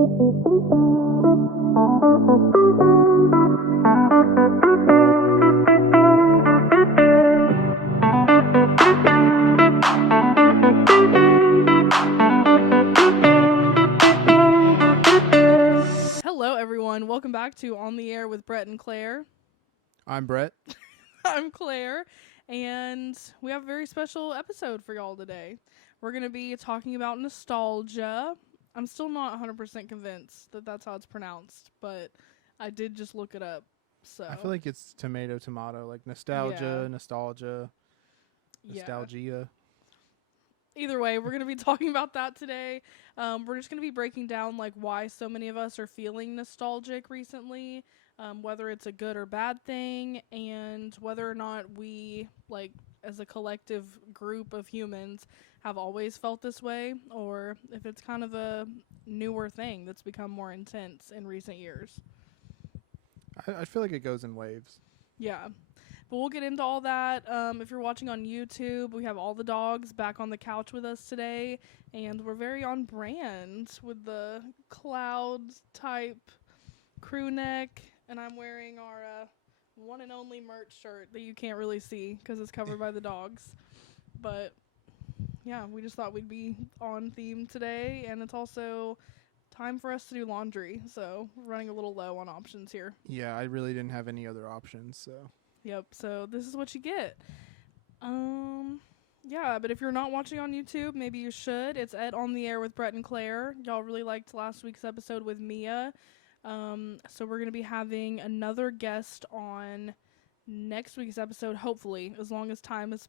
Hello, everyone. Welcome back to On the Air with Brett and Claire. I'm Brett. I'm Claire, and we have a very special episode for y'all today. We're going to be talking about nostalgia. I'm still not 100% convinced that that's how it's pronounced, but I did just look it up. So I feel like it's tomato, like nostalgia, Yeah. nostalgia, yeah. nostalgia. Either way, we're going to be talking about that today. We're just going to be breaking down like why so many of us are feeling nostalgic recently, whether it's a good or bad thing, and whether or not we, like, as a collective group of humans, have always felt this way, or if it's kind of a newer thing that's become more intense in recent years. I feel like it goes in waves. Yeah. But we'll get into all that. If you're watching on YouTube, we have all the dogs back on the couch with us today, and we're very on brand with the cloud type crew neck, and I'm wearing our one and only merch shirt that you can't really see because it's covered by the dogs. But yeah, we just thought we'd be on theme today, and it's also time for us to do laundry, so we're running a little low on options here. Yeah, I really didn't have any other options, so. Yep, so this is what you get. Yeah, but if you're not watching on YouTube, maybe you should. It's at On the Air with Brett and Claire. Y'all really liked last week's episode with Mia. So we're going to be having another guest on next week's episode, hopefully, as long as time is,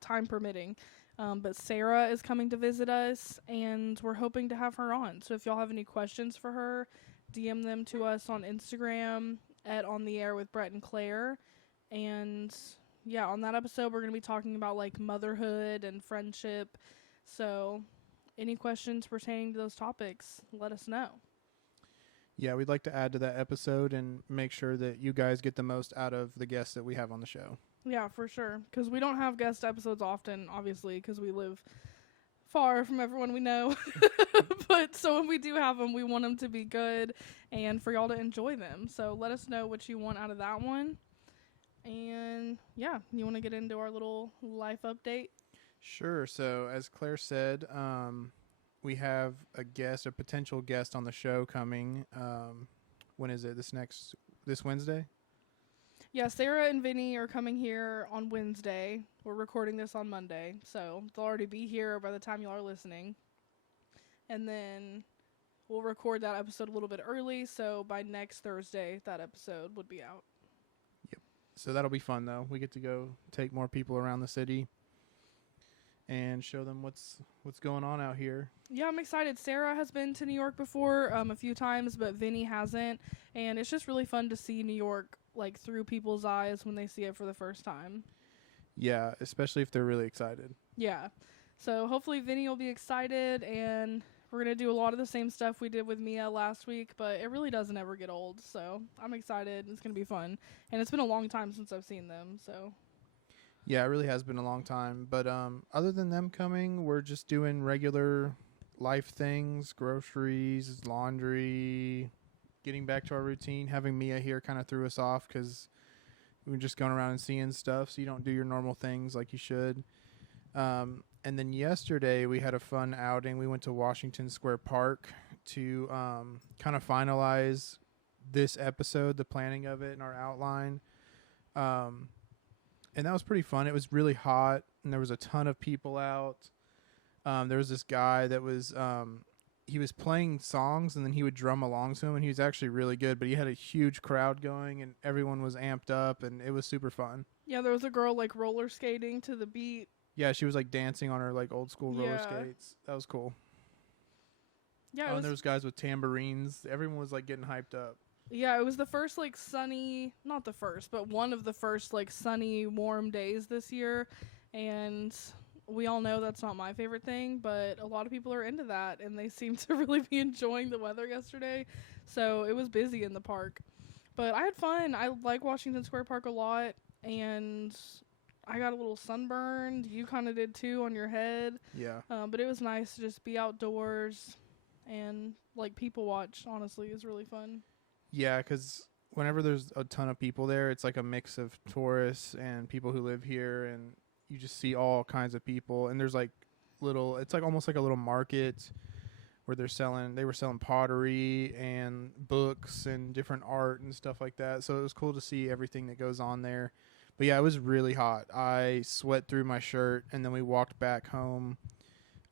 time permitting. But Sarah is coming to visit us, and we're hoping to have her on. So if y'all have any questions for her, DM them to us on Instagram at On the Air with Brett and Claire. And yeah, on that episode, we're going to be talking about like motherhood and friendship. So any questions pertaining to those topics, let us know. Yeah, we'd like to add to that episode and make sure that you guys get the most out of the guests that we have on the show. Yeah, for sure. Because we don't have guest episodes often, obviously, because we live far from everyone we know. But so when we do have them, we want them to be good and for y'all to enjoy them. So let us know what you want out of that one. And yeah, you want to get into our little life update? Sure. So as Claire said, we have a potential guest on the show coming. When is it? This Wednesday? Yeah, Sarah and Vinny are coming here on Wednesday. We're recording this on Monday, so they'll already be here by the time y'all are listening. And then we'll record that episode a little bit early, so by next Thursday, that episode would be out. So that'll be fun, though. We get to go take more people around the city and show them what's going on out here. Yeah, I'm excited. Sarah has been to New York before a few times, but Vinny hasn't. And it's just really fun to see New York like through people's eyes when they see it for the first time. Yeah, especially if they're really excited. Yeah. So hopefully Vinny will be excited, and we're going to do a lot of the same stuff we did with Mia last week, but it really doesn't ever get old. So I'm excited. It's going to be fun. And it's been a long time since I've seen them, so. Yeah, it really has been a long time. But other than them coming, we're just doing regular life things, groceries, laundry, getting back to our routine. Having Mia here kind of threw us off because we were just going around and seeing stuff, so you don't do your normal things like you should. And then yesterday we had a fun outing. We went to Washington Square Park to kind of finalize this episode, the planning of it and our outline. And that was pretty fun. It was really hot, and there was a ton of people out. There was this guy that was he was playing songs, and then he would drum along to him, and he was actually really good. But he had a huge crowd going, and everyone was amped up, and it was super fun. Yeah, there was a girl like roller skating to the beat. Yeah, she was like dancing on her like old school roller skates. That was cool. Yeah, and there was guys with tambourines. Everyone was like getting hyped up. Yeah, it was the first like sunny, not the first, but one of the first like sunny, warm days this year, and we all know that's not my favorite thing, but a lot of people are into that, and they seem to really be enjoying the weather yesterday. So it was busy in the park, but I had fun. I like Washington Square Park a lot, and I got a little sunburned. You kind of did too on your head. Yeah. But it was nice to just be outdoors. and like people watch. Honestly, is really fun. Yeah, because whenever there's a ton of people there, it's like a mix of tourists and people who live here, and you just see all kinds of people. And there's like it's like almost like a little market where they were selling pottery and books and different art and stuff like that. So it was cool to see everything that goes on there. But yeah, it was really hot. I sweat through my shirt, and then we walked back home.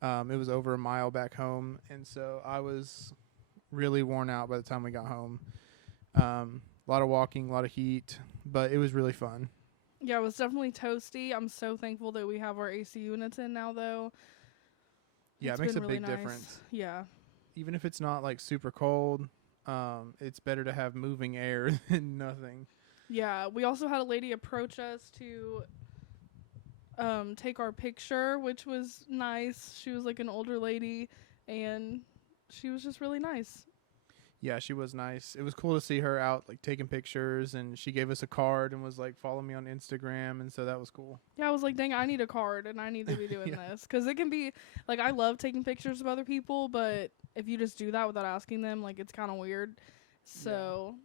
It was over a mile back home, and so I was really worn out by the time we got home. A lot of walking, a lot of heat, but it was really fun. Yeah, it was definitely toasty. I'm so thankful that we have our AC units in now, though. Yeah, It's it makes a been really big nice. difference. Yeah. Even if it's not like super cold, it's better to have moving air than nothing. Yeah, we also had a lady approach us to take our picture, which was nice. She was like an older lady, and she was just really nice. Yeah, she was nice. It was cool to see her out like taking pictures, and she gave us a card and was like, follow me on Instagram, and so that was cool. Yeah, I was like, dang, I need a card, and I need to be doing Yeah. this. Because it can be, like, I love taking pictures of other people, but if you just do that without asking them, like, it's kind of weird. So,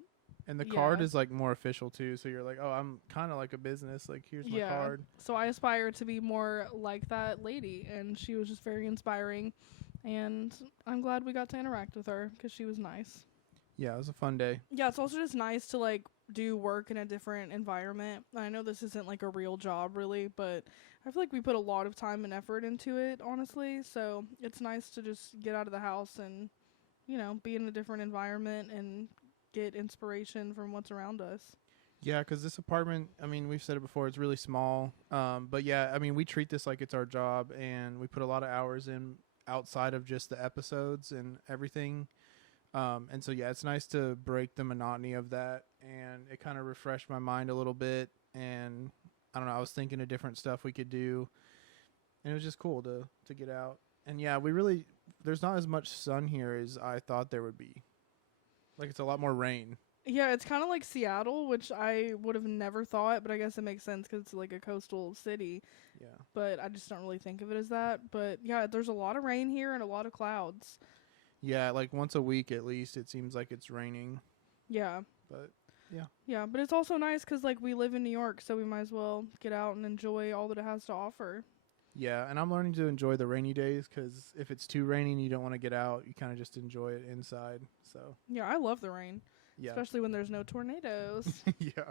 And the Yeah. card is like more official too, so you're like, oh, I'm kind of like a business. Like, here's my yeah. card. So I aspire to be more like that lady, and she was just very inspiring. And I'm glad we got to interact with her because she was nice. Yeah, it was a fun day. Yeah, it's also just nice to like do work in a different environment. I know this isn't like a real job really, but I feel like we put a lot of time and effort into it, honestly. So it's nice to just get out of the house and, be in a different environment and get inspiration from what's around us. Yeah, because this apartment, I mean, we've said it before, it's really small. But yeah, I mean, we treat this like it's our job, and we put a lot of hours in outside of just the episodes and everything. And so, yeah, it's nice to break the monotony of that, and it kind of refreshed my mind a little bit. And I don't know, I was thinking of different stuff we could do, and it was just cool to get out. And yeah, there's not as much sun here as I thought there would be. Like, it's a lot more rain. Yeah, it's kind of like Seattle, which I would have never thought, but I guess it makes sense because it's like a coastal city. Yeah. But I just don't really think of it as that. But yeah, there's a lot of rain here and a lot of clouds. Yeah, like once a week at least, it seems like it's raining. Yeah. But Yeah, but it's also nice because, like, we live in New York, so we might as well get out and enjoy all that it has to offer. yeah, and I'm learning to enjoy the rainy days because if it's too rainy and you don't want to get out, you kind of just enjoy it inside. So, Yeah, I love the rain, yeah. especially when there's no tornadoes. Yeah.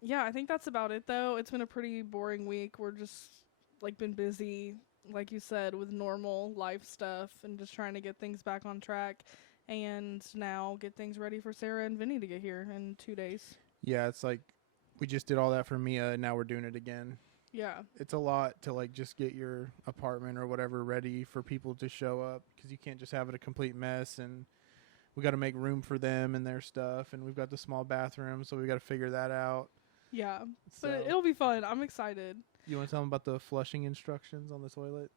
Yeah, I think that's about it, though. It's been a pretty boring week. We're just, like, been busy, like you said, with normal life stuff and just trying to get things back on track. And now get things ready for Sarah and Vinny to get here in 2 days. Yeah, it's like we just did all that for Mia, and now we're doing it again. Yeah. It's a lot to, like, just get your apartment or whatever ready for people to show up because you can't just have it a complete mess, and we got to make room for them and their stuff, and we've got the small bathroom, so we got to figure that out. Yeah. So, But it'll be fun. I'm excited. you want to tell them about the flushing instructions on the toilet?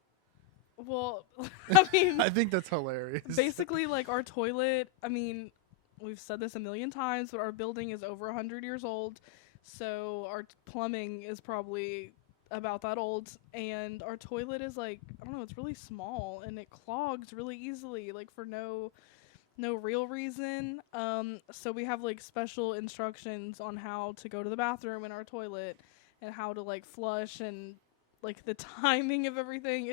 Well, I mean, I think that's hilarious. basically, like, our toilet, I mean, we've said this a million times, but our building is over 100 years old. So our plumbing is probably about that old. And our toilet is, like, I don't know, it's really small. And it clogs really easily, like, for no real reason. So we have, like, special instructions on how to go to the bathroom in our toilet and how to, like, flush and, like, the timing of everything.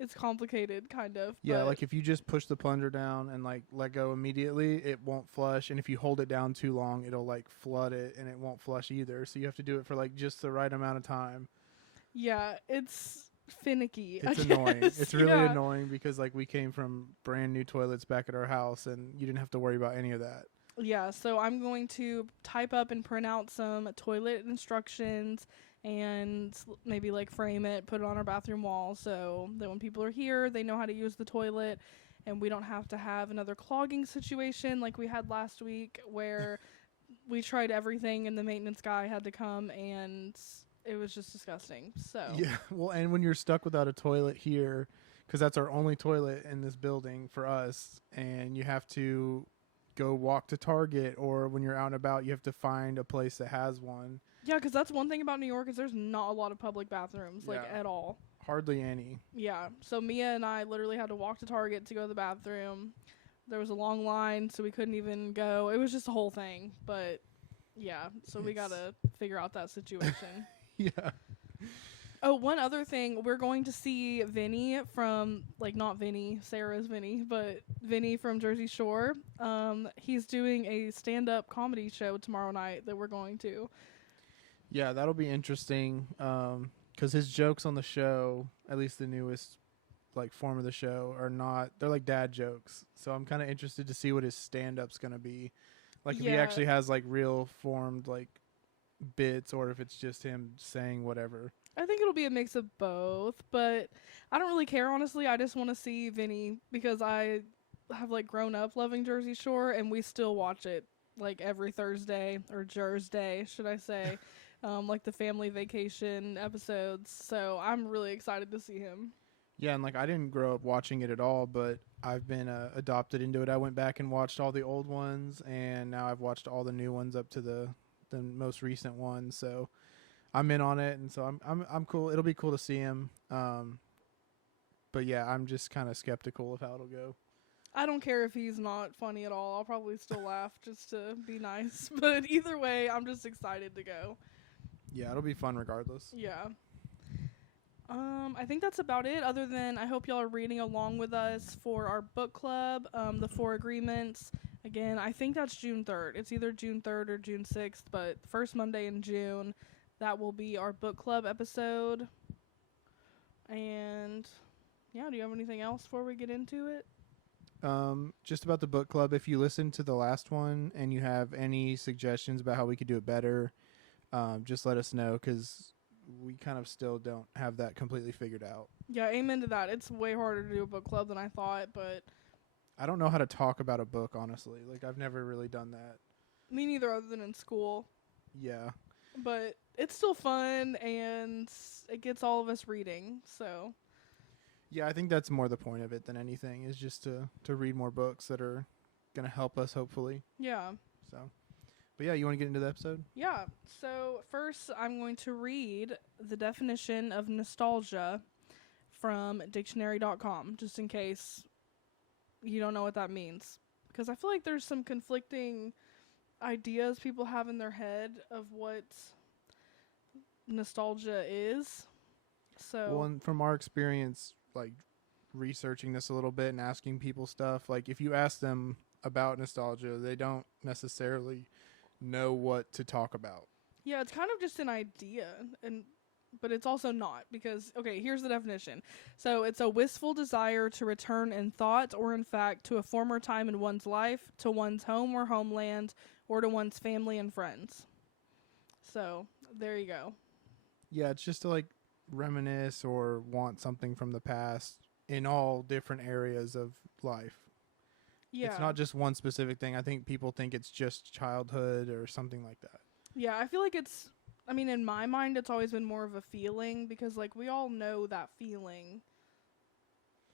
It's complicated, kind of. Yeah, but like if you just push the plunger down and like let go immediately, it won't flush. And if you hold it down too long, it'll like flood it and it won't flush either. So you have to do it for like just the right amount of time. yeah, it's finicky. It's I annoying. guess. It's really Yeah. annoying because like we came from brand new toilets back at our house and you didn't have to worry about any of that. Yeah, so I'm going to type up and print out some toilet instructions and maybe like frame it, put it on our bathroom wall so that when people are here, they know how to use the toilet and we don't have to have another clogging situation like we had last week where we tried everything and the maintenance guy had to come and it was just disgusting. So Yeah. Well, and when you're stuck without a toilet here, because that's our only toilet in this building for us, and you have to go walk to Target, or when you're out and about, you have to find a place that has one. yeah, because that's one thing about New York is there's not a lot of public bathrooms, like, Yeah. at all. Hardly any. Yeah. So Mia and I literally had to walk to Target to go to the bathroom. There was a long line, so we couldn't even go. It was just a whole thing. But yeah, so we It's- gotta figure out that situation. Yeah. Oh, one other thing, we're going to see Vinny from, like, not Vinny, Sarah's Vinny, but Vinny from Jersey Shore. He's doing a stand-up comedy show tomorrow night that we're going to. Yeah, that'll be interesting. 'Cause his jokes on the show, at least the newest like form of the show, they're like dad jokes. So I'm kind of interested to see what his stand-up's gonna be. Like if he Yeah. actually has like real formed like bits, or if it's just him saying whatever. I think it'll be a mix of both, but I don't really care, honestly. I just want to see Vinny because I have, like, grown up loving Jersey Shore, and we still watch it, like, every Thursday, or Jersey, should I say, like the family vacation episodes. So I'm really excited to see him. Yeah, and like I didn't grow up watching it at all, but I've been adopted into it. I went back and watched all the old ones, and now I've watched all the new ones up to the most recent one. So I'm in on it, and so I'm cool. It'll be cool to see him. But yeah, I'm just kind of skeptical of how it'll go. I don't care if he's not funny at all. I'll probably still laugh just to be nice. But either way, I'm just excited to go. Yeah, it'll be fun regardless. Yeah. I think that's about it, other than I hope y'all are reading along with us for our book club, the 4 Agreements. Again, I think that's June 3rd. It's either June 3rd or June 6th, but first Monday in June, that will be our book club episode. And yeah, do you have anything else before we get into it? Just about the book club, if you listened to the last one and you have any suggestions about how we could do it better, just let us know, because we kind of still don't have that completely figured out. Yeah, amen to that. It's way harder to do a book club than I thought, but I don't know how to talk about a book, honestly. Like, I've never really done that. me neither, other than in school. Yeah. But it's still fun, and it gets all of us reading, so... Yeah, I think that's more the point of it than anything, is just to read more books that are going to help us, hopefully. Yeah. So, but yeah, you want to get into the episode? Yeah. So first, I'm going to read the definition of nostalgia from dictionary.com, just in case you don't know what that means. Because I feel like there's some conflicting ideas people have in their head of what nostalgia is. So, Well, and from our experience, like researching this a little bit and asking people stuff, like if you ask them about nostalgia, they don't necessarily know what to talk about. yeah, it's kind of just an idea, but it's also not, because, okay, here's the definition. So it's a wistful desire to return in thought or in fact to a former time in one's life, to one's home or homeland, or to one's family and friends. So there you go. Yeah, it's just to like reminisce or want something from the past in all different areas of life. Yeah. It's not just one specific thing. I think people think it's just childhood or something like that. Yeah, I feel like in my mind, it's always been more of a feeling, because, like, we all know that feeling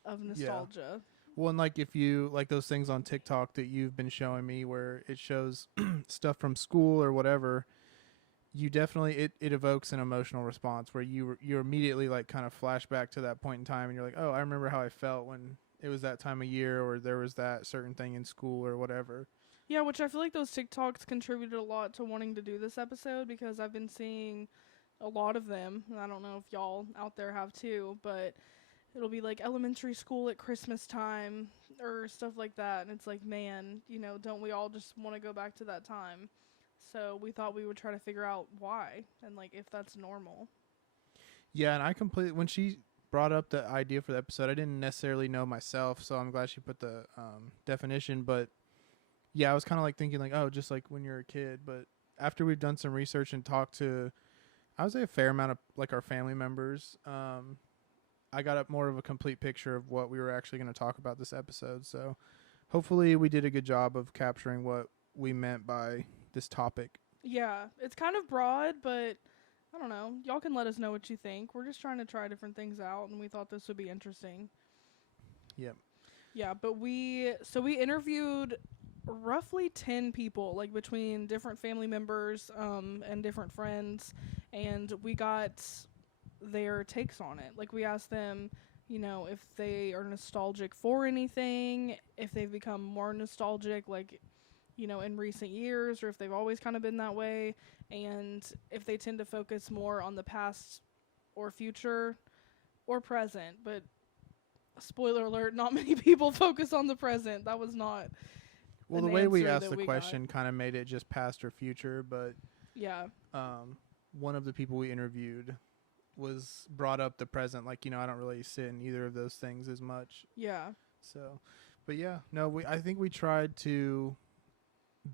of nostalgia. Well, and like if you like those things on TikTok that you've been showing me where it shows stuff from school or whatever, you definitely, it evokes an emotional response where you immediately like kind of flash back to that point in time, and you're like, oh, I remember how I felt when it was that time of year, or there was that certain thing in school or whatever. Yeah, which I feel like those TikToks contributed a lot to wanting to do this episode, because I've been seeing a lot of them. And I don't know if y'all out there have too, but it'll be like elementary school at Christmas time or stuff like that. And it's like, man, don't we all just want to go back to that time? So we thought we would try to figure out why and like if that's normal. Yeah, and when she brought up the idea for the episode, I didn't necessarily know myself, so I'm glad she put the definition. But yeah, I was kind of like thinking like, oh, just like when you're a kid. But after we've done some research and talked to, I would say, a fair amount of like our family members, I got up more of a complete picture of what we were actually going to talk about this episode. So hopefully we did a good job of capturing what we meant by this topic. Yeah, it's kind of broad, but I don't know. Y'all can let us know what you think. We're just trying to try different things out, and we thought this would be interesting. Yep. Yeah, but we interviewed roughly 10 people, like between different family members and different friends, and we got their takes on it. Like, we asked them, you know, if they are nostalgic for anything, if they've become more nostalgic, like, you know, in recent years, or if they've always kind of been that way, and if they tend to focus more on the past or future or present. But spoiler alert, not many people focus on the present. That was not Well, an the way we answer asked that the we got. question kind of made it just past or future, but Yeah. one of the people we interviewed was brought up the present. Like, you know, I don't really sit in either of those things as much. Yeah. So, but yeah, no, I think we tried to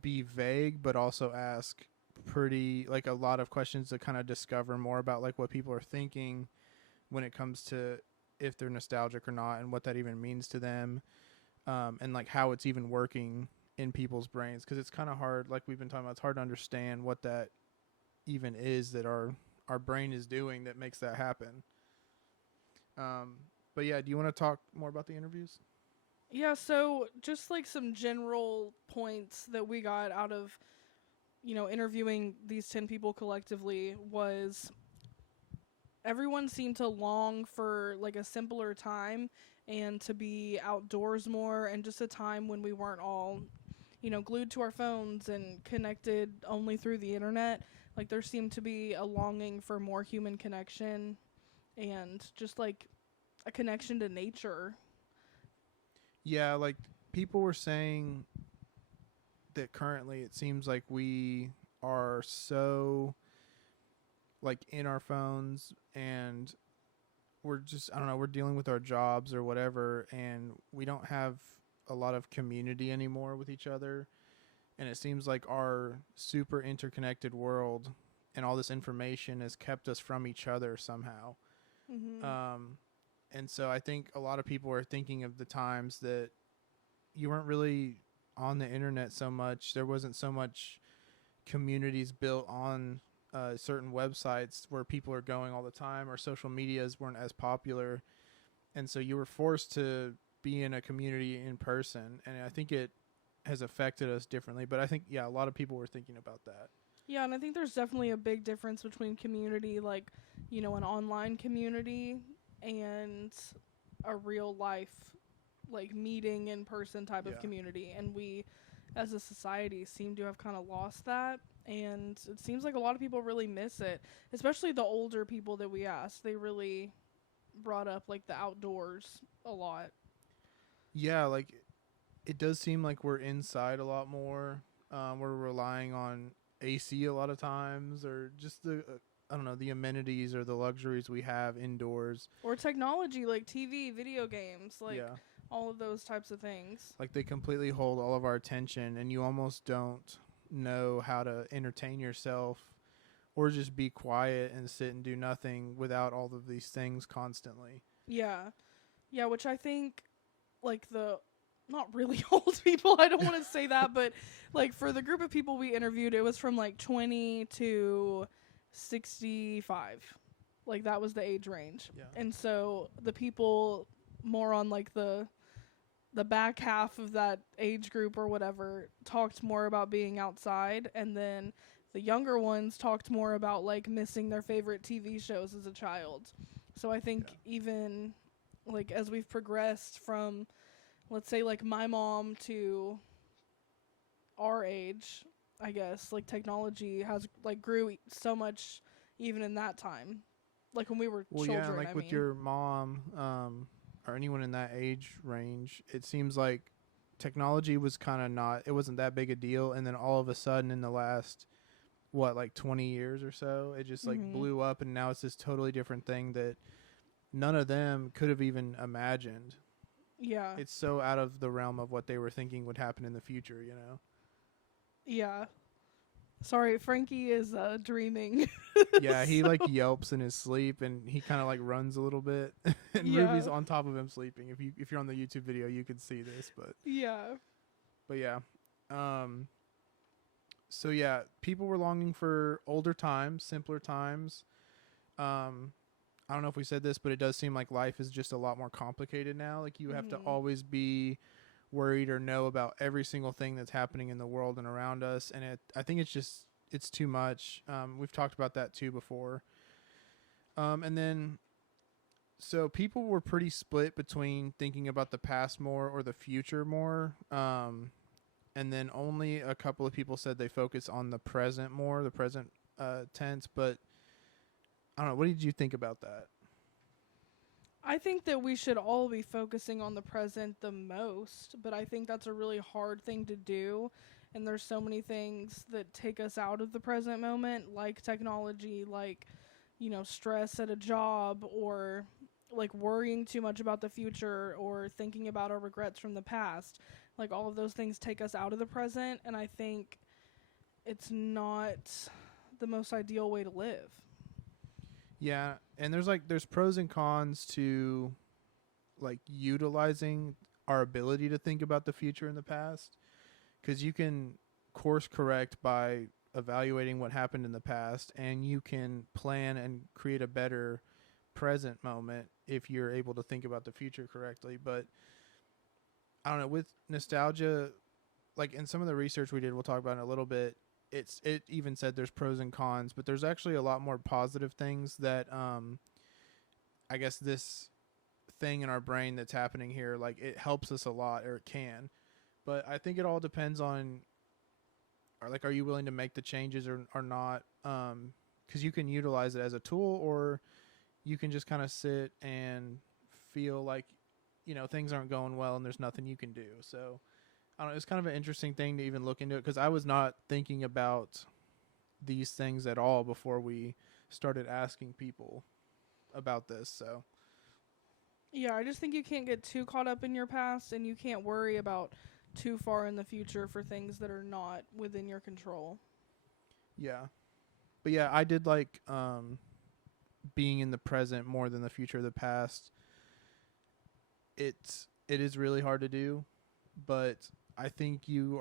be vague, but also ask pretty, like, a lot of questions to kind of discover more about, like, what people are thinking when it comes to if they're nostalgic or not, and what that even means to them, and like how it's even working in people's brains, because it's kind of hard, like we've been talking about, it's hard to understand what that even is that our brain is doing that makes that happen. But yeah, do you want to talk more about the interviews? Yeah, so just like some general points that we got out of, you know, interviewing these 10 people collectively was everyone seemed to long for like a simpler time and to be outdoors more, and just a time when we weren't all, you know, glued to our phones and connected only through the internet. Like, there seemed to be a longing for more human connection and just like a connection to nature. Yeah, like people were saying that currently it seems like we are so like in our phones, and we're just, I don't know, we're dealing with our jobs or whatever, and we don't have a lot of community anymore with each other. And it seems like our super interconnected world and all this information has kept us from each other somehow. Mm-hmm. And so I think a lot of people are thinking of the times that you weren't really on the internet so much. There wasn't so much communities built on certain websites where people are going all the time, or social medias weren't as popular. And so you were forced to be in a community in person. And I think it has affected us differently. But I think, yeah, a lot of people were thinking about that. Yeah, and I think there's definitely a big difference between community, like, you know, an online community and a real life, like, meeting in person type of Yeah. community. And we, as a society, seem to have kind of lost that. And it seems like a lot of people really miss it, especially the older people that we asked. They really brought up, like, the outdoors a lot. Yeah, like it does seem like we're inside a lot more. We're relying on AC a lot of times, or just the I don't know, the amenities or the luxuries we have indoors. Or technology, like TV, video games, like, Yeah, all of those types of things. like they completely hold all of our attention, and you almost don't know how to entertain yourself or just be quiet and sit and do nothing without all of these things constantly. Yeah. Yeah, which I think, like, the not really old people, I don't want to say that, but like for the group of people we interviewed, it was from like 20 to 65. Like, that was the age range. Yeah. And so the people more on like the back half of that age group or whatever talked more about being outside, and then the younger ones talked more about like missing their favorite TV shows as a child. So I think even like as we've progressed from, let's say, like my mom to our age, I guess, like technology has like grew so much even in that time. Like when we were children. Yeah, like I with mean. your mom, or anyone in that age range, it seems like technology was kind of not, it wasn't that big a deal. And then all of a sudden in the last, what, like 20 years or so, it just like blew up, and now it's this totally different thing that none of them could have even imagined. Yeah. It's so out of the realm of what they were thinking would happen in the future, you know? Yeah. Sorry, Frankie is dreaming. Yeah, he like yelps in his sleep, and he kind of like runs a little bit. And Yeah. Ruby's on top of him sleeping. If you're on the YouTube video, you can see this, but Yeah. yeah. So yeah, people were longing for older times, simpler times. I don't know if we said this, but it does seem like life is just a lot more complicated now. Like you have to always be worried or know about every single thing that's happening in the world and around us, and I think it's too much. We've talked about that too before. And then, so people were pretty split between thinking about the past more or the future more. And then only a couple of people said they focus on the present more, the present tense. But I don't know. What did you think about that? I think that we should all be focusing on the present the most, but I think that's a really hard thing to do. And there's so many things that take us out of the present moment, like technology, like, stress at a job, or like worrying too much about the future, or thinking about our regrets from the past. Like, all of those things take us out of the present, and I think it's not the most ideal way to live. Yeah, and there's pros and cons to like utilizing our ability to think about the future and the past, because you can course correct by evaluating what happened in the past, and you can plan and create a better present moment if you're able to think about the future correctly. But I don't know, with nostalgia, like in some of the research we did, we'll talk about in a little bit, it even said there's pros and cons, but there's actually a lot more positive things that I guess this thing in our brain that's happening here, like it helps us a lot, or it can. But I think it all depends on, or like, are you willing to make the changes or not? Because you can utilize it as a tool, or you can just kind of sit and feel like, things aren't going well and there's nothing you can do. So I don't know, it's kind of an interesting thing to even look into it, because I was not thinking about these things at all before we started asking people about this. So Yeah, I just think you can't get too caught up in your past, and you can't worry about too far in the future for things that are not within your control. yeah, but yeah, I did like being in the present more than the future or the past. It is really hard to do, but I think you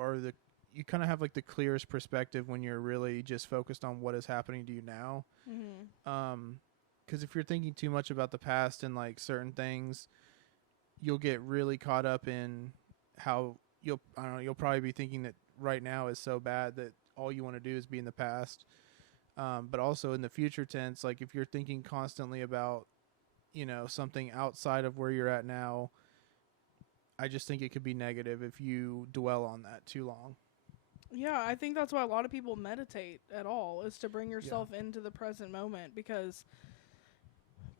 kind of have like the clearest perspective when you're really just focused on what is happening to you now. Mm-hmm. Because if you're thinking too much about the past and like certain things, you'll get really caught up in how I don't know, you'll probably be thinking that right now is so bad that all you want to do is be in the past. But also in the future tense, like if you're thinking constantly about, something outside of where you're at now, I just think it could be negative if you dwell on that too long. Yeah, I think that's why a lot of people meditate at all, is to bring yourself into the present moment, because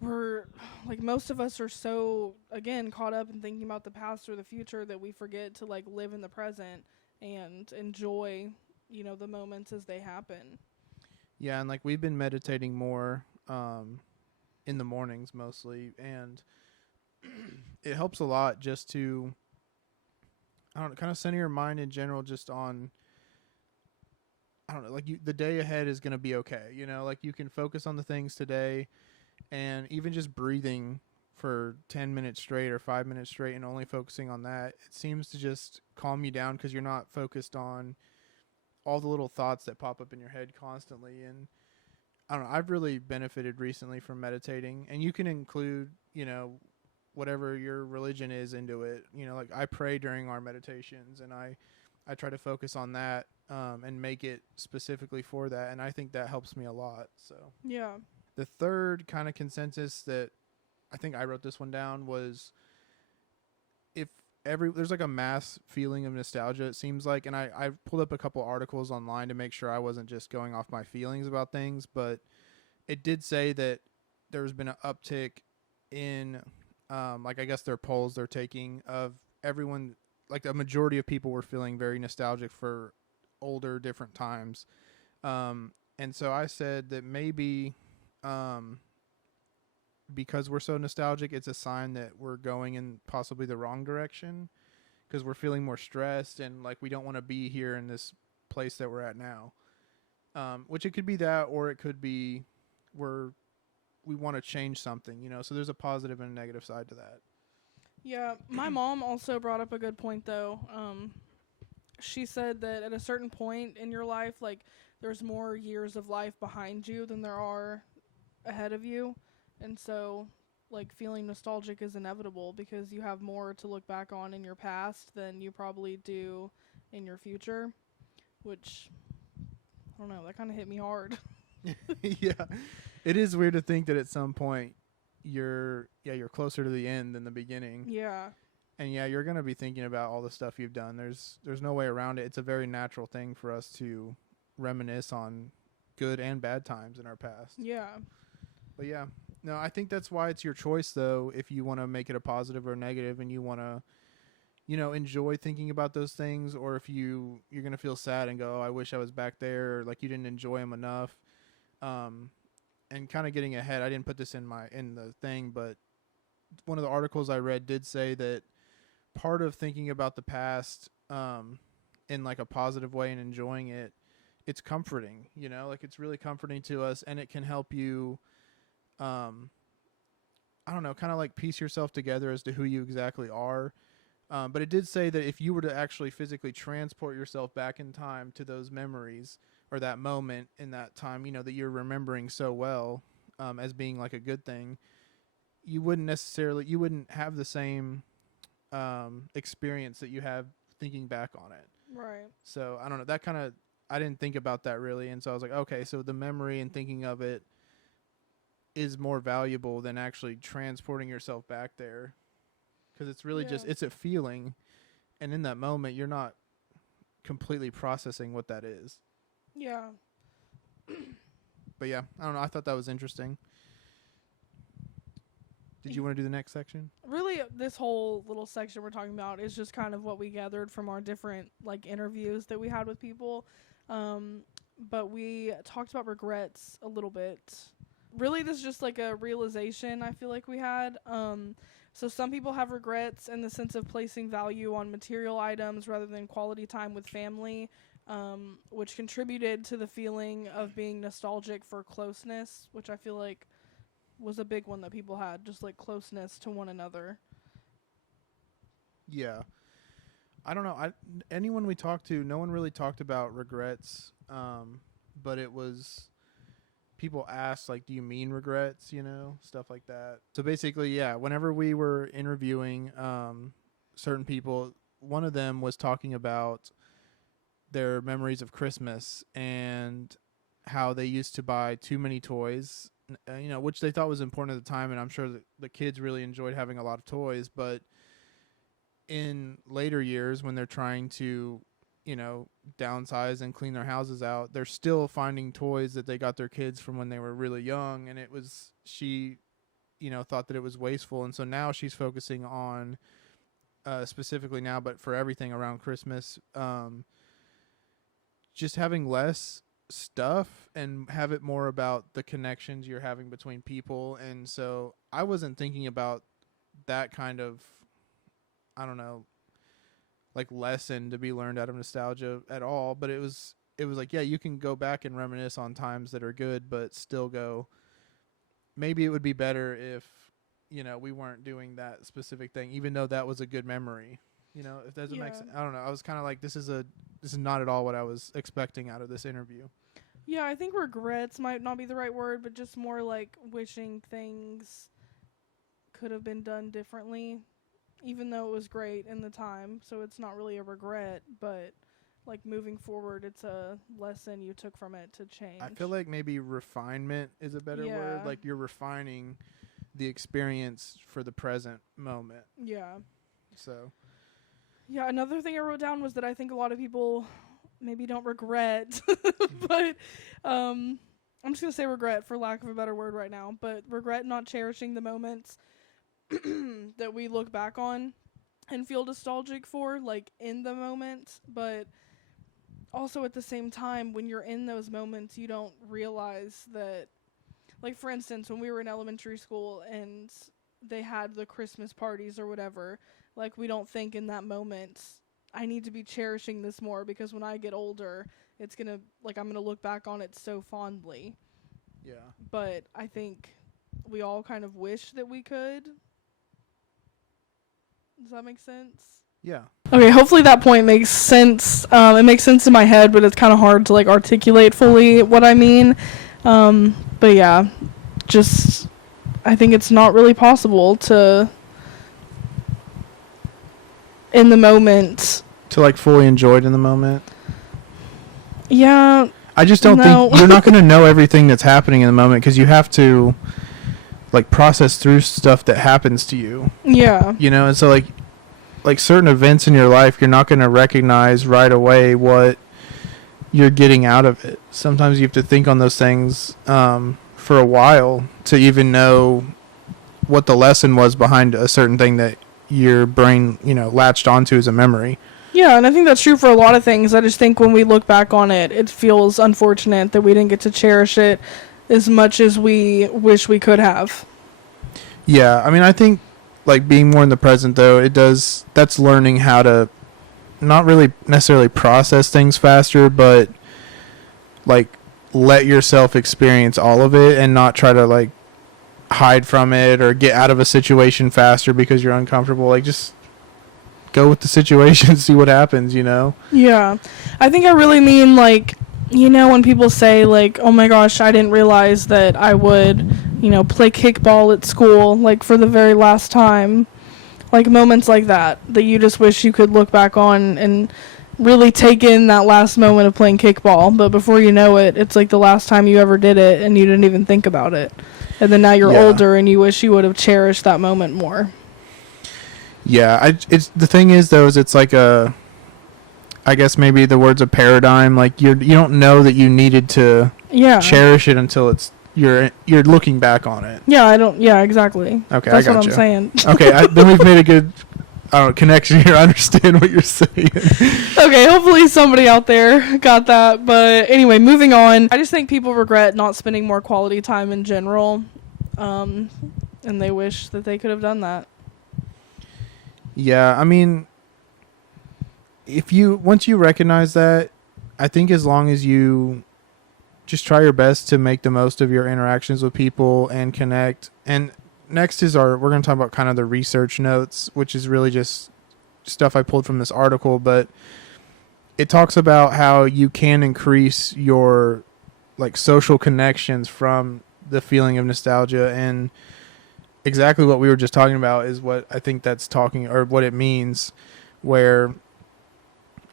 we're like, most of us are so, again, caught up in thinking about the past or the future that we forget to like live in the present and enjoy, the moments as they happen. Yeah, and like we've been meditating more in the mornings mostly, and it helps a lot just to, I don't know, kind of center your mind in general just on, I don't know, like the day ahead is going to be okay. Like you can focus on the things today, and even just breathing for 10 minutes straight or 5 minutes straight and only focusing on that, it seems to just calm you down, because you're not focused on all the little thoughts that pop up in your head constantly. And I don't know, I've really benefited recently from meditating, and you can include, whatever your religion is into it. Like I pray during our meditations, and I try to focus on that and make it specifically for that, and I think that helps me a lot. So Yeah. the third kind of consensus that I think I wrote this one down was, if there's like a mass feeling of nostalgia, it seems like, and I pulled up a couple articles online to make sure I wasn't just going off my feelings about things, but it did say that there's been an uptick in like, I guess their polls they're taking of everyone, like a majority of people were feeling very nostalgic for older different times. And so I said that maybe because we're so nostalgic, it's a sign that we're going in possibly the wrong direction, because we're feeling more stressed and like we don't want to be here in this place that we're at now. Which it could be that, or it could be we want to change something, so there's a positive and a negative side to that. Yeah, my mom also brought up a good point, though. She said that at a certain point in your life, like, there's more years of life behind you than there are ahead of you. And so, like, feeling nostalgic is inevitable, because you have more to look back on in your past than you probably do in your future, which, I don't know, that kind of hit me hard. Yeah. It is weird to think that at some point you're closer to the end than the beginning. Yeah. And yeah, you're gonna be thinking about all the stuff you've done. There's no way around it. It's a very natural thing for us to reminisce on good and bad times in our past. Yeah. But yeah, no, I think that's why it's your choice though. If you want to make it a positive or negative, and you want to, enjoy thinking about those things, or if you're gonna feel sad and go, oh, I wish I was back there, or like you didn't enjoy them enough. And kind of getting ahead, I didn't put this in the thing, but one of the articles I read did say that part of thinking about the past in like a positive way and enjoying it, it's comforting, like it's really comforting to us, and it can help you I don't know, kind of like piece yourself together as to who you exactly are. But it did say that if you were to actually physically transport yourself back in time to those memories or that moment in that time, that you're remembering so well as being like a good thing, you wouldn't have the same experience that you have thinking back on it. Right. So I don't know, I didn't think about that really. And so I was like, okay, so the memory and thinking of it is more valuable than actually transporting yourself back there. Because it's really just, it's a feeling. And in that moment, you're not completely processing what that is. Yeah. But yeah, I don't know. I thought that was interesting. Did you want to do the next section? Really, this whole little section we're talking about is just kind of what we gathered from our different like interviews that we had with people. But we talked about regrets a little bit. Really, this is just like a realization I feel like we had. So some people have regrets in the sense of placing value on material items rather than quality time with family, which contributed to the feeling of being nostalgic for closeness, which I feel like was a big one that people had, just like closeness to one another. Yeah. I don't know. Anyone we talked to, no one really talked about regrets, but it was... people ask, like, do you mean regrets, stuff like that. So basically, yeah, whenever we were interviewing certain people, one of them was talking about their memories of Christmas and how they used to buy too many toys, which they thought was important at the time, and I'm sure that the kids really enjoyed having a lot of toys, but in later years when they're trying to downsize and clean their houses out, they're still finding toys that they got their kids from when they were really young, and she thought that it was wasteful, and so now she's focusing on specifically now, but for everything around Christmas, just having less stuff and have it more about the connections you're having between people. And so I wasn't thinking about that kind of, I don't know, like lesson to be learned out of nostalgia at all, but it was like, yeah, you can go back and reminisce on times that are good, but still go, maybe it would be better if we weren't doing that specific thing, even though that was a good memory, if that doesn't make sense. I don't know, I was kind of like, this is not at all what I was expecting out of this interview. Yeah, I think regrets might not be the right word, but just more like wishing things could have been done differently, even though it was great in the time. So it's not really a regret, but like moving forward, it's a lesson you took from it to change. I feel like maybe refinement is a better word. Like you're refining the experience for the present moment. Yeah. So. Yeah, another thing I wrote down was that I think a lot of people maybe don't regret, but I'm just going to say regret for lack of a better word right now, but regret not cherishing the moments that we look back on and feel nostalgic for, like in the moment, but also at the same time, when you're in those moments, you don't realize that, like for instance, when we were in elementary school and they had the Christmas parties or whatever, like we don't think in that moment, I need to be cherishing this more because when I get older, it's going to, like, I'm going to look back on it so fondly. Yeah. But I think we all kind of wish that we could. Does that make sense? Yeah. Okay, hopefully that point makes sense. It makes sense in my head, but it's kind of hard to, like, articulate fully what I mean. But yeah, just, I think it's not really possible to, in the moment. To, like, fully enjoy it in the moment? Yeah, I just don't No. think you're not going to know everything that's happening in the moment because you have to like process through stuff that happens to you. Yeah. You know, and so like certain events in your life, you're not going to recognize right away what you're getting out of it. Sometimes you have to think on those things for a while to even know what the lesson was behind a certain thing that your brain, you know, latched onto as a memory. Yeah, and I think that's true for a lot of things. I just think when we look back on it, it feels unfortunate that we didn't get to cherish it as much as we wish we could have. Yeah, I mean, I think like being more in the present though, that's learning how to not really necessarily process things faster, but like let yourself experience all of it and not try to like hide from it or get out of a situation faster because you're uncomfortable. Like just go with the situation, see what happens, you know? Yeah. I think I really mean, like, you know, when people say, like, oh my gosh, I didn't realize that I would, you know, play kickball at school, like, for the very last time. Like, moments like that you just wish you could look back on and really take in that last moment of playing kickball. But before you know it, it's like the last time you ever did it and you didn't even think about it. And then now you're older and you wish you would have cherished that moment more. Yeah, it's the thing is though is it's like I guess maybe the words of paradigm, like you don't know that you needed to cherish it until you're looking back on it. Yeah, exactly. Okay, that's I got what you. I'm saying. Okay, then we've made a good connection here. I understand what you're saying. Okay, hopefully somebody out there got that. But anyway, moving on. I just think people regret not spending more quality time in general, and they wish that they could have done that. Yeah, I mean, once you recognize that, I think as long as you just try your best to make the most of your interactions with people and connect. And next is we're going to talk about kind of the research notes, which is really just stuff I pulled from this article, but it talks about how you can increase your like social connections from the feeling of nostalgia, and exactly what we were just talking about is what I think that's talking, or what it means, where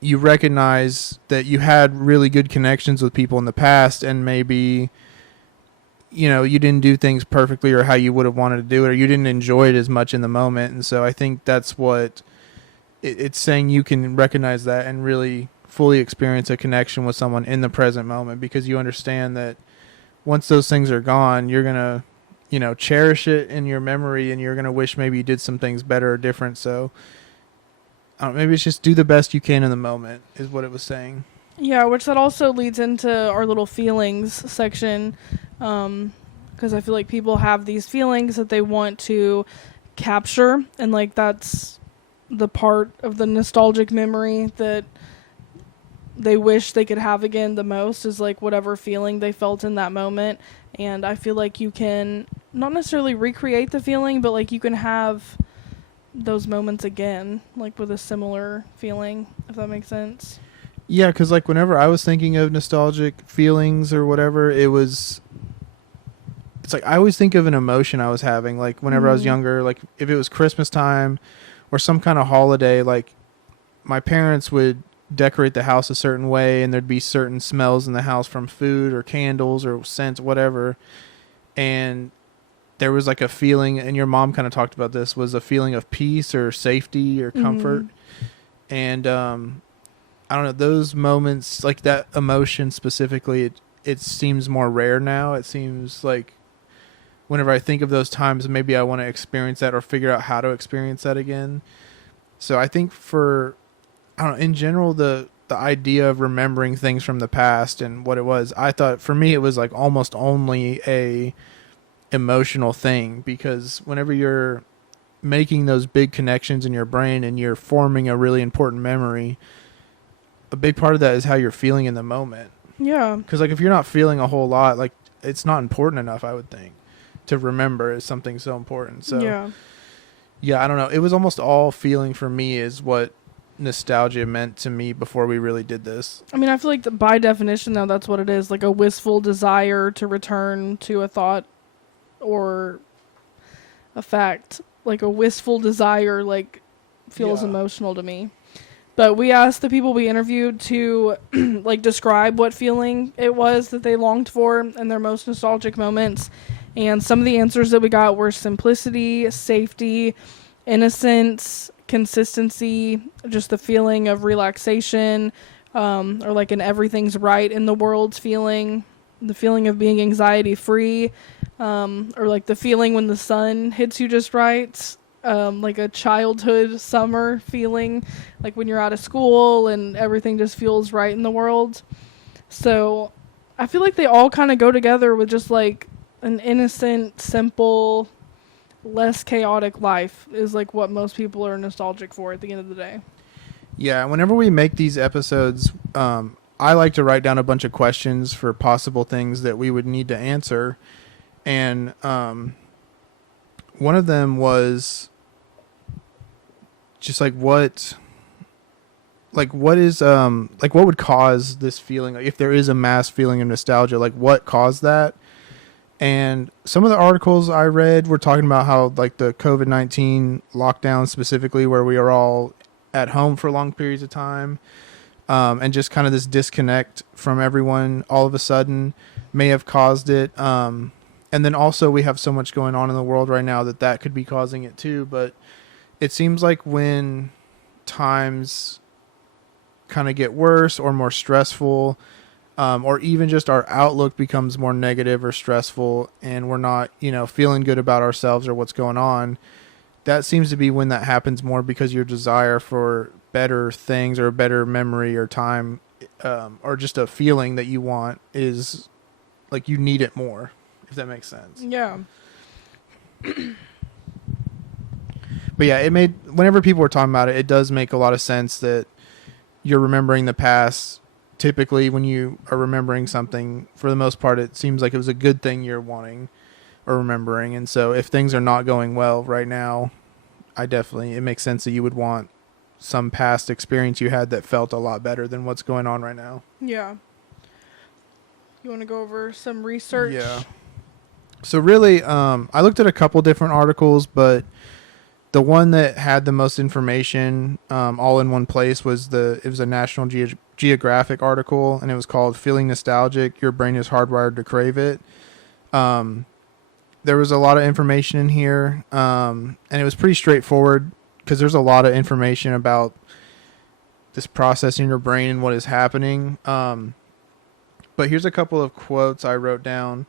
you recognize that you had really good connections with people in the past and maybe, you know, you didn't do things perfectly or how you would have wanted to do it, or you didn't enjoy it as much in the moment. And so I think that's what it's saying. You can recognize that and really fully experience a connection with someone in the present moment, because you understand that once those things are gone, you're going to, you know, cherish it in your memory, and you're going to wish maybe you did some things better or different. So maybe it's just do the best you can in the moment is what it was saying. Yeah, which that also leads into our little feelings section, because I feel like people have these feelings that they want to capture, and like that's the part of the nostalgic memory that they wish they could have again the most, is like whatever feeling they felt in that moment. And I feel like you can not necessarily recreate the feeling, but like you can have those moments again, like with a similar feeling, if that makes sense. Yeah, because like whenever I was thinking of nostalgic feelings or whatever, it's like I always think of an emotion I was having. Like whenever I was younger, like if it was Christmas time or some kind of holiday, like my parents would decorate the house a certain way, and there'd be certain smells in the house from food or candles or scents, whatever. And there was like a feeling, and your mom kind of talked about this, was a feeling of peace or safety or comfort. And I don't know, those moments, like that emotion specifically, it seems more rare now. It seems like whenever I think of those times, maybe I want to experience that or figure out how to experience that again. So I think I don't know, in general, the idea of remembering things from the past and what it was, I thought for me it was like almost only a emotional thing, because whenever you're making those big connections in your brain and you're forming a really important memory, a big part of that is how you're feeling in the moment. Yeah. Because like if you're not feeling a whole lot, like it's not important enough, I would think, to remember is something so important. So yeah, I don't know. It was almost all feeling for me is what nostalgia meant to me before we really did this. I mean, I feel like by definition, though, that's what it is, like a wistful desire to return to a thought or a fact. Like a wistful desire, like, feels emotional to me. But we asked the people we interviewed to like describe what feeling it was that they longed for in their most nostalgic moments. And some of the answers that we got were simplicity, safety, innocence, consistency, just the feeling of relaxation, or like an everything's right in the world's feeling, the feeling of being anxiety free, or like the feeling when the sun hits you just right, like a childhood summer feeling, like when you're out of school and everything just feels right in the world. So I feel like they all kind of go together with just like an innocent, simple, less chaotic life is like what most people are nostalgic for at the end of the day. Yeah, whenever we make these episodes, I like to write down a bunch of questions for possible things that we would need to answer. And one of them was just like what is like what would cause this feeling, like if there is a mass feeling of nostalgia, like what caused that? And some of the articles I read were talking about how like the COVID-19 lockdown specifically, where we are all at home for long periods of time, and just kind of this disconnect from everyone all of a sudden may have caused it. And then also we have so much going on in the world right now that could be causing it too. But it seems like when times kind of get worse or more stressful, or even just our outlook becomes more negative or stressful and we're not, feeling good about ourselves or what's going on, that seems to be when that happens more, because your desire for better things or a better memory or time, or just a feeling that you want is like you need it more, if that makes sense. Yeah. But yeah, whenever people were talking about it, it does make a lot of sense that you're remembering the past. Typically, when you are remembering something, for the most part, it seems like it was a good thing you're wanting or remembering. And so if things are not going well right now, it makes sense that you would want some past experience you had that felt a lot better than what's going on right now. Yeah. You want to go over some research? Yeah. So really, I looked at a couple different articles, but the one that had the most information all in one place was a National Geographic article, and it was called "Feeling Nostalgic, Your Brain is Hardwired to Crave It." There was a lot of information in here, and it was pretty straightforward because there's a lot of information about this process in your brain and what is happening. But here's a couple of quotes I wrote down.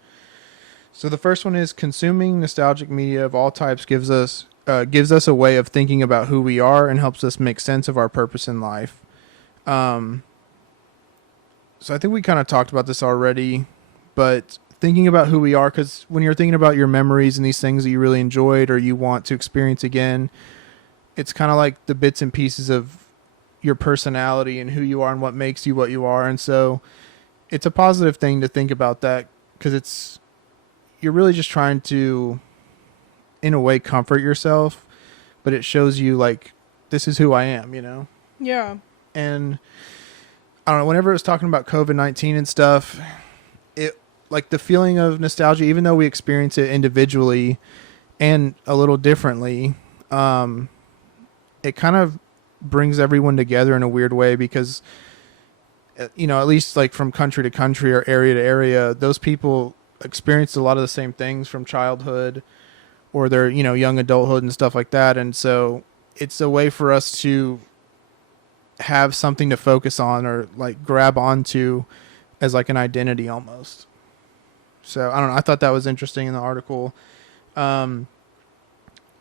So the first one is, consuming nostalgic media of all types gives us a way of thinking about who we are and helps us make sense of our purpose in life. So I think we kind of talked about this already, but thinking about who we are, because when you're thinking about your memories and these things that you really enjoyed or you want to experience again, it's kind of like the bits and pieces of your personality and who you are and what makes you what you are. And so it's a positive thing to think about that, because you're really just trying to, in a way, comfort yourself, but it shows you like, this is who I am, Yeah. And I don't know, whenever it was talking about COVID-19 and stuff, it like the feeling of nostalgia, even though we experience it individually and a little differently, it kind of brings everyone together in a weird way, because at least like from country to country or area to area, those people experienced a lot of the same things from childhood or their, young adulthood and stuff like that. And so it's a way for us to have something to focus on or like grab onto as like an identity almost. So I don't know. I thought that was interesting in the article.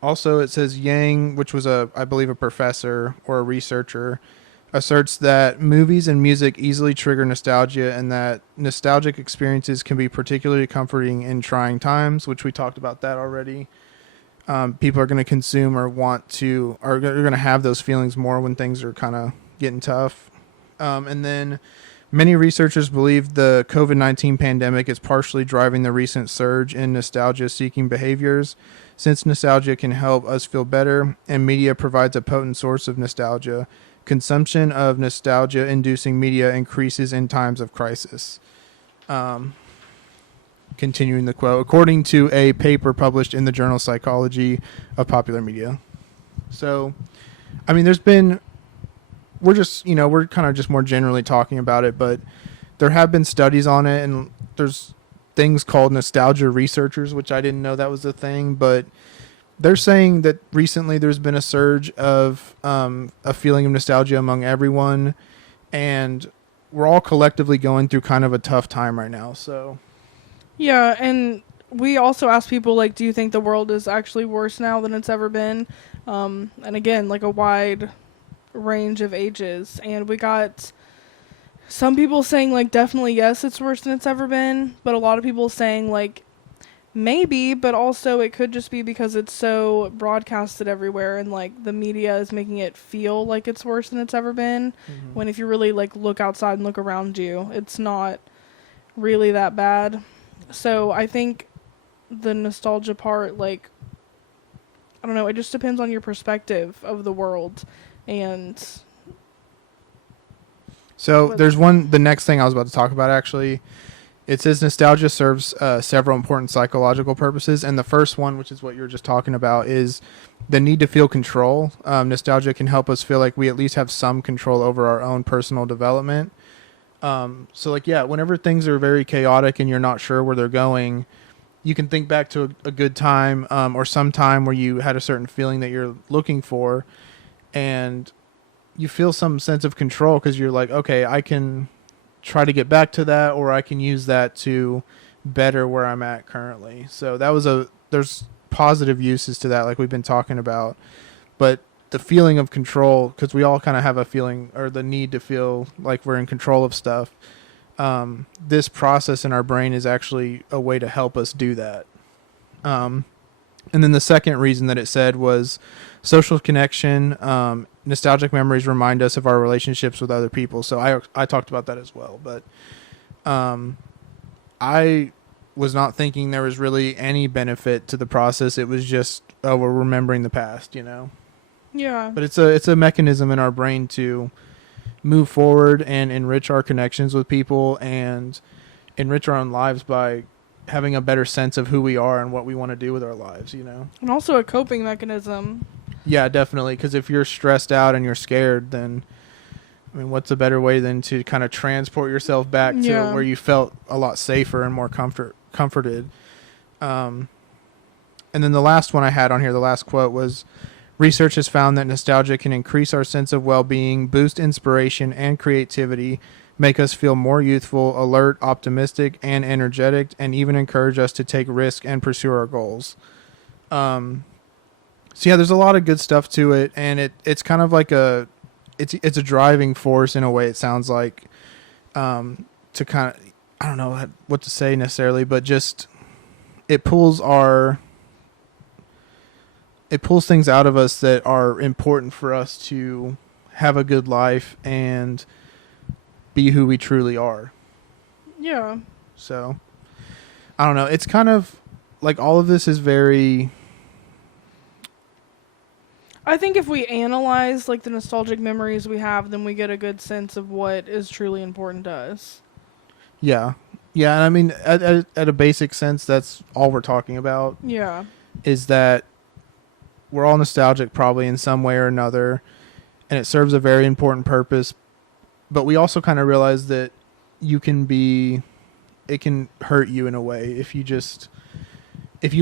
Also, it says Yang, which was I believe a professor or a researcher, asserts that movies and music easily trigger nostalgia, and that nostalgic experiences can be particularly comforting in trying times, which we talked about that already. People are going to consume or are going to have those feelings more when things are kind of getting tough. And then many researchers believe the COVID-19 pandemic is partially driving the recent surge in nostalgia-seeking behaviors, since nostalgia can help us feel better, and media provides a potent source of nostalgia. Consumption of nostalgia-inducing media increases in times of crisis. Continuing the quote, according to a paper published in the journal Psychology of Popular Media. So, I mean, there's been we're just, we're kind of just more generally talking about it, but there have been studies on it, and there's things called nostalgia researchers, which I didn't know that was a thing, but they're saying that recently there's been a surge of a feeling of nostalgia among everyone, and we're all collectively going through kind of a tough time right now. So, yeah, and we also asked people, like, do you think the world is actually worse now than it's ever been? And again, like a wide range of ages. And we got some people saying, like, definitely yes, it's worse than it's ever been. But a lot of people saying, like, maybe, but also it could just be because it's so broadcasted everywhere and, like, the media is making it feel like it's worse than it's ever been. When if you really, like, look outside and look around you, it's not really that bad. So I think the nostalgia part, like, I don't know, it just depends on your perspective of the world. And so there's the next thing I was about to talk about, actually. It says nostalgia serves several important psychological purposes, and the first one, which is what you were just talking about, is the need to feel control. Nostalgia can help us feel like we at least have some control over our own personal development. So, like, yeah, whenever things are very chaotic and you're not sure where they're going, you can think back to a good time, or some time where you had a certain feeling that you're looking for, and you feel some sense of control because you're like, okay, I can try to get back to that, or I can use that to better where I'm at currently. So there's positive uses to that, like we've been talking about. But the feeling of control, because we all kind of have a feeling or the need to feel like we're in control of stuff. This process in our brain is actually a way to help us do that. And then the second reason that it said was social connection. Nostalgic memories remind us of our relationships with other people. So I talked about that as well. But I was not thinking there was really any benefit to the process. It was just, oh, we're remembering the past, yeah. But it's a mechanism in our brain to move forward and enrich our connections with people and enrich our own lives by having a better sense of who we are and what we want to do with our lives, And also a coping mechanism. Yeah, definitely. Because if you're stressed out and you're scared, then, I mean, what's a better way than to kind of transport yourself back to where you felt a lot safer and more comforted. And then the last one I had on here, the last quote was, research has found that nostalgia can increase our sense of well-being, boost inspiration and creativity, make us feel more youthful, alert, optimistic, and energetic, and even encourage us to take risks and pursue our goals. So yeah, there's a lot of good stuff to it, and it's kind of like it's a driving force in a way. It sounds like, to kind of, I don't know what to say necessarily, but just it pulls things out of us that are important for us to have a good life and be who we truly are. Yeah. So, I don't know. It's kind of like all of this is very... I think if we analyze, like, the nostalgic memories we have, then we get a good sense of what is truly important to us. Yeah. Yeah, and I mean, at a basic sense, that's all we're talking about. Yeah. Is that we're all nostalgic probably in some way or another, and it serves a very important purpose. But we also kind of realize that it can hurt you in a way if you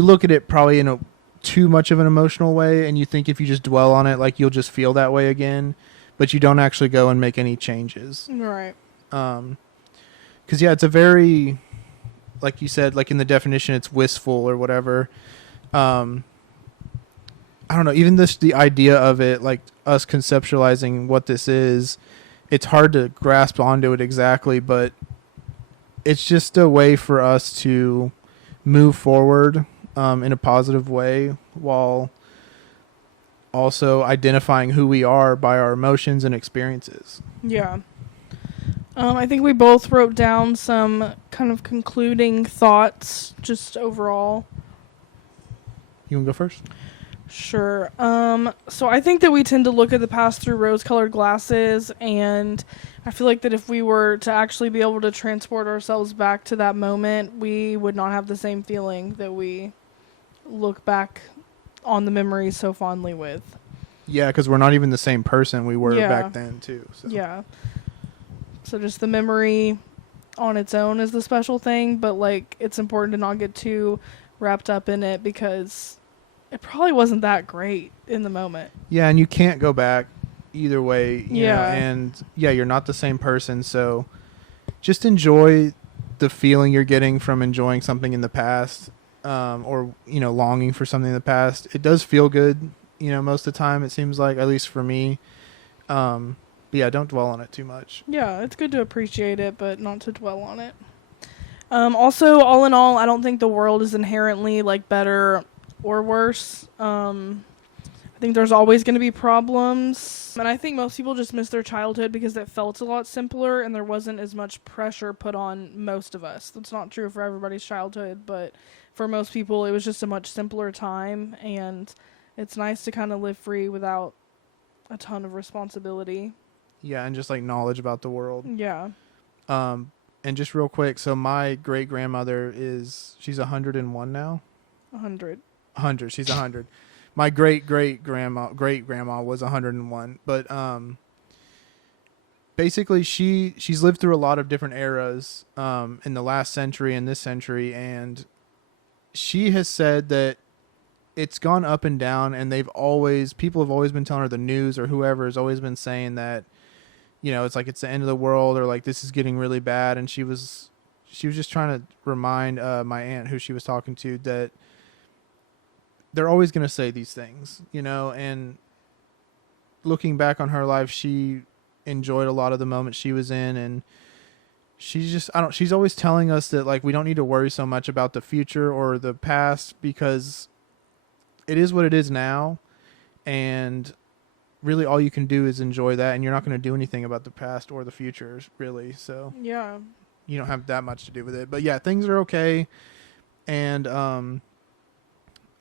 look at it probably in a too much of an emotional way, and you think if you just dwell on it, like, you'll just feel that way again, but you don't actually go and make any changes. Right. Because yeah, it's a very, like you said, like in the definition, it's wistful or whatever. I don't know, even the idea of it, like us conceptualizing what this is, it's hard to grasp onto it exactly, but it's just a way for us to move forward in a positive way, while also identifying who we are by our emotions and experiences. Yeah. I think we both wrote down some kind of concluding thoughts, just overall. You want to go first? Sure. So I think that we tend to look at the past through rose-colored glasses, and I feel like that if we were to actually be able to transport ourselves back to that moment, we would not have the same feeling that we look back on the memories so fondly with. Yeah, because we're not even the same person we were Yeah. back then, too. So. Yeah. So just the memory on its own is the special thing, but like it's important to not get too wrapped up in it because it probably wasn't that great in the moment. Yeah, and you can't go back either way, you know, Yeah. and yeah, you're not the same person, so just enjoy the feeling you're getting from enjoying something in the past, or, you know, longing for something in the past. It does feel good, you know, most of the time, it seems like, at least for me. But yeah, don't dwell on it too much. Yeah, it's good to appreciate it, but not to dwell on it. Also, all in all, I don't think the world is inherently like better or worse. I think there's always going to be problems, and I think most people just miss their childhood because it felt a lot simpler and there wasn't as much pressure put on most of us. That's not true for everybody's childhood, but for most people, it was just a much simpler time, and it's nice to kind of live free without a ton of responsibility. Yeah, and just like knowledge about the world. Yeah. And just real quick, so my great grandmother she's 101 now. 100. 100. She's 100. My great grandma was 101, but basically she's lived through a lot of different eras in the last century and this century, and she has said that it's gone up and down, and people have always been telling her, the news or whoever has always been saying that, you know, it's like it's the end of the world, or like this is getting really bad, and she was just trying to remind my aunt, who she was talking to, that they're always going to say these things, you know, and looking back on her life, she enjoyed a lot of the moments she was in, and she's always telling us that, like, we don't need to worry so much about the future or the past, because it is what it is now, and really all you can do is enjoy that, and you're not going to do anything about the past or the future, really, so Yeah. you don't have that much to do with it. But yeah, things are okay, and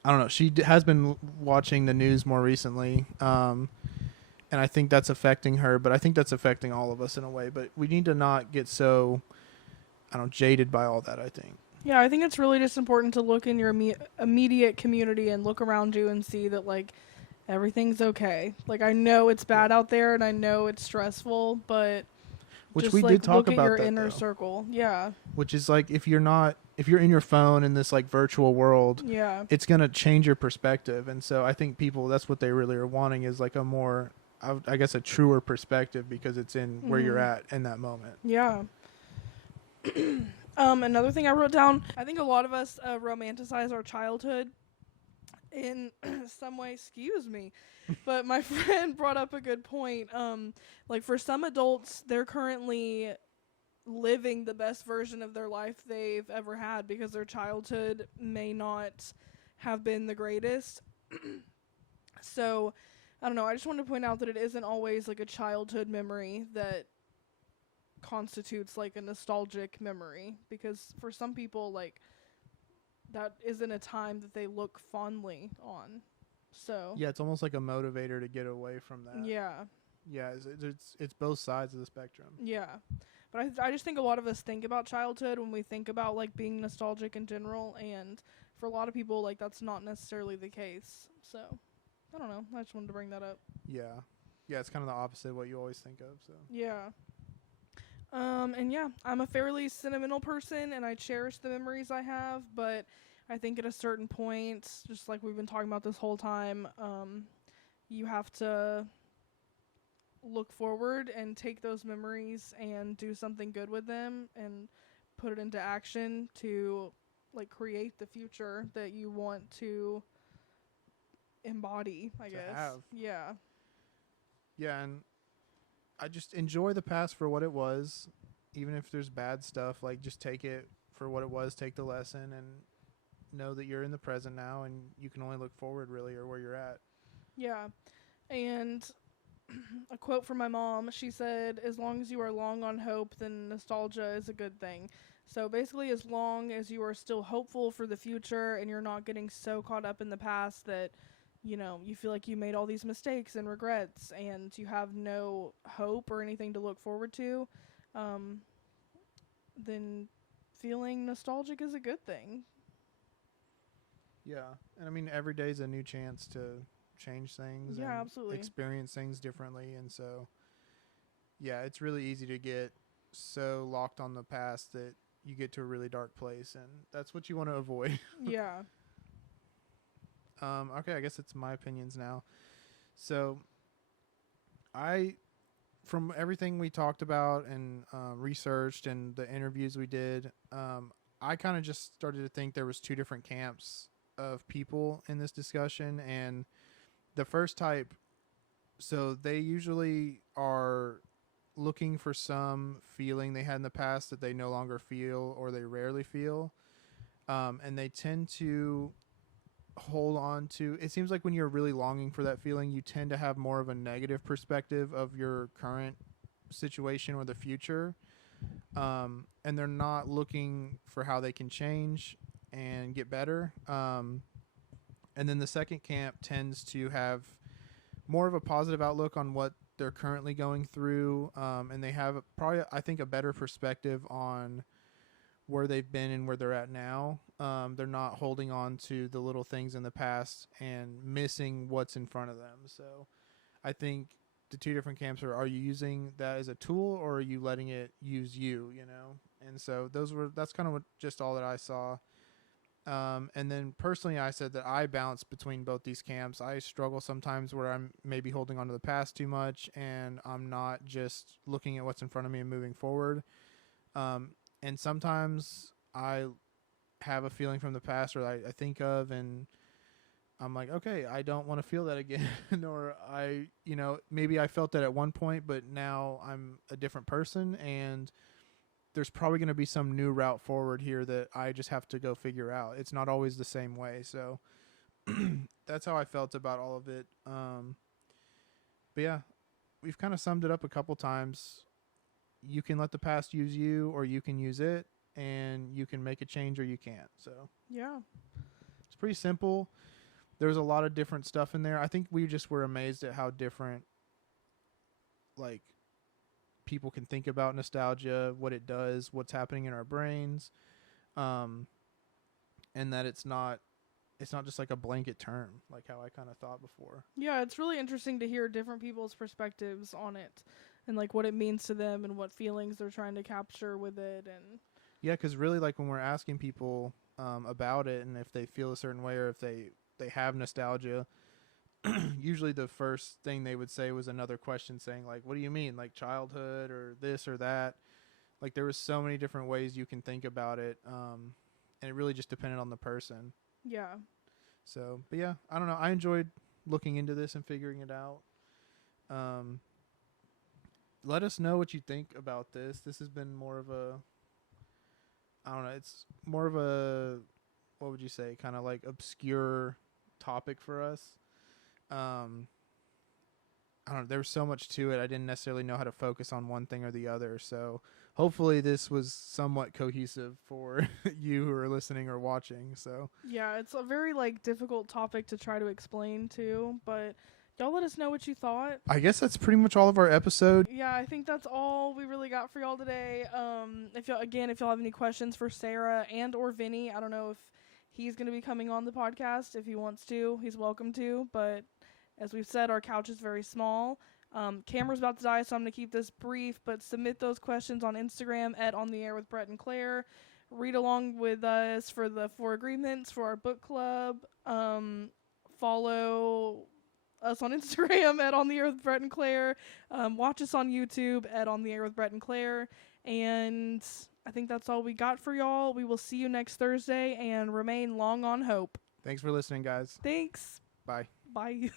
I don't know. She has been watching the news more recently, and I think that's affecting her. But I think that's affecting all of us in a way. But we need to not get so, I don't know, jaded by all that, I think. Yeah, I think it's really just important to look in your immediate community and look around you and see that, like, everything's okay. Like, I know it's bad out there and I know it's stressful, but Which just, we like, did talk look about at your that, inner though. circle. Yeah. Which is like, if you're in your phone in this like virtual world, Yeah. it's gonna change your perspective. And so I think people, that's what they really are wanting, is like a more, I guess, a truer perspective, because it's in where you're at in that moment. Yeah. Another thing I wrote down, I think a lot of us romanticize our childhood in some way. Excuse me. But my friend brought up a good point. Like, for some adults, they're currently living the best version of their life they've ever had because their childhood may not have been the greatest. So, I don't know. I just wanted to point out that it isn't always like a childhood memory that constitutes like a nostalgic memory, because for some people, like, that isn't a time that they look fondly on. So Yeah, it's almost like a motivator to get away from that. yeah, It's both sides of the spectrum. yeah. But I just think a lot of us think about childhood when we think about like being nostalgic in general, and for a lot of people, like, that's not necessarily the case. So I don't know. I just wanted to bring that up. Yeah, it's kind of the opposite of what you always think of. So Yeah. And yeah, I'm a fairly sentimental person, and I cherish the memories I have, but I think at a certain point, just like we've been talking about this whole time, you have to look forward and take those memories and do something good with them and put it into action to, like, create the future that you want to embody, I guess. have. Yeah, and I just enjoy the past for what it was, even if there's bad stuff. Like, just take it for what it was, take the lesson, and know that you're in the present now, and you can only look forward, really, or where you're at. Yeah. And a quote from my mom, she said, "As long as you are long on hope, then nostalgia is a good thing." So basically, as long as you are still hopeful for the future and you're not getting so caught up in the past that, you know, you feel like you made all these mistakes and regrets and you have no hope or anything to look forward to, then feeling nostalgic is a good thing. Yeah, and I mean, every day's a new chance to change things Yeah, and absolutely. experience things differently. And so, yeah, it's really easy to get so locked on the past that you get to a really dark place, and that's what you want to avoid. Yeah. Okay, I guess it's my opinions now. So, I, from everything we talked about and researched and the interviews we did, I kind of just started to think there was two different camps of people in this discussion. And the first type, so they usually are looking for some feeling they had in the past that they no longer feel or they rarely feel. And they tend to hold on to, it seems like when you're really longing for that feeling, you tend to have more of a negative perspective of your current situation or the future. And they're not looking for how they can change and get better. And then the second camp tends to have more of a positive outlook on what they're currently going through. And they have probably, I think, a better perspective on where they've been and where they're at now. They're not holding on to the little things in the past and missing what's in front of them. So I think the two different camps are you using that as a tool or are you letting it use you, you know? And so that's kind of what, just all that I saw. And then personally, I said that I bounce between both these camps. I struggle sometimes where I'm maybe holding on to the past too much and I'm not just looking at what's in front of me and moving forward. And sometimes I have a feeling from the past or I think of and I'm like, okay, I don't want to feel that again. Or maybe I felt that at one point, but now I'm a different person and there's probably going to be some new route forward here that I just have to go figure out. It's not always the same way. So that's how I felt about all of it. But yeah, we've kind of summed it up a couple times. You can let the past use you or you can use it and you can make a change or you can't. So Yeah. it's pretty simple. There's a lot of different stuff in there. I think we just were amazed at how different like people can think about nostalgia, what it does, what's happening in our brains, and that it's not just like a blanket term, like how I kind of thought before. Yeah, it's really interesting to hear different people's perspectives on it and like what it means to them and what feelings they're trying to capture with it. And yeah, because really, like when we're asking people about it and if they feel a certain way or if they have nostalgia, usually the first thing they would say was another question saying like, what do you mean, like childhood or this or that? Like there was so many different ways you can think about it, and it really just depended on the person. yeah. So, but yeah, I don't know. I enjoyed looking into this and figuring it out. Let us know what you think about this. This has been more of a, I don't know, it's more of a, what would you say, kind of like obscure topic for us. I don't know, there was so much to it. I didn't necessarily know how to focus on one thing or the other. So hopefully this was somewhat cohesive for you who are listening or watching. So Yeah, it's a very like difficult topic to try to explain too, but y'all let us know what you thought. I guess that's pretty much all of our episode. Yeah, I think that's all we really got for y'all today. If y'all have any questions for Sarah and or Vinny, I don't know if he's going to be coming on the podcast. If he wants to, he's welcome to, but as we've said, our couch is very small. Camera's about to die, so I'm going to keep this brief, but submit those questions on Instagram at On The Air with Brett and Claire. Read along with us for the 4 agreements for our book club. Follow us on Instagram at On The Air with Brett and Claire. Watch us on YouTube at On The Air with Brett and Claire. And I think that's all we got for y'all. We will see you next Thursday and remain long on hope. Thanks for listening, guys. Thanks. Bye. Bye.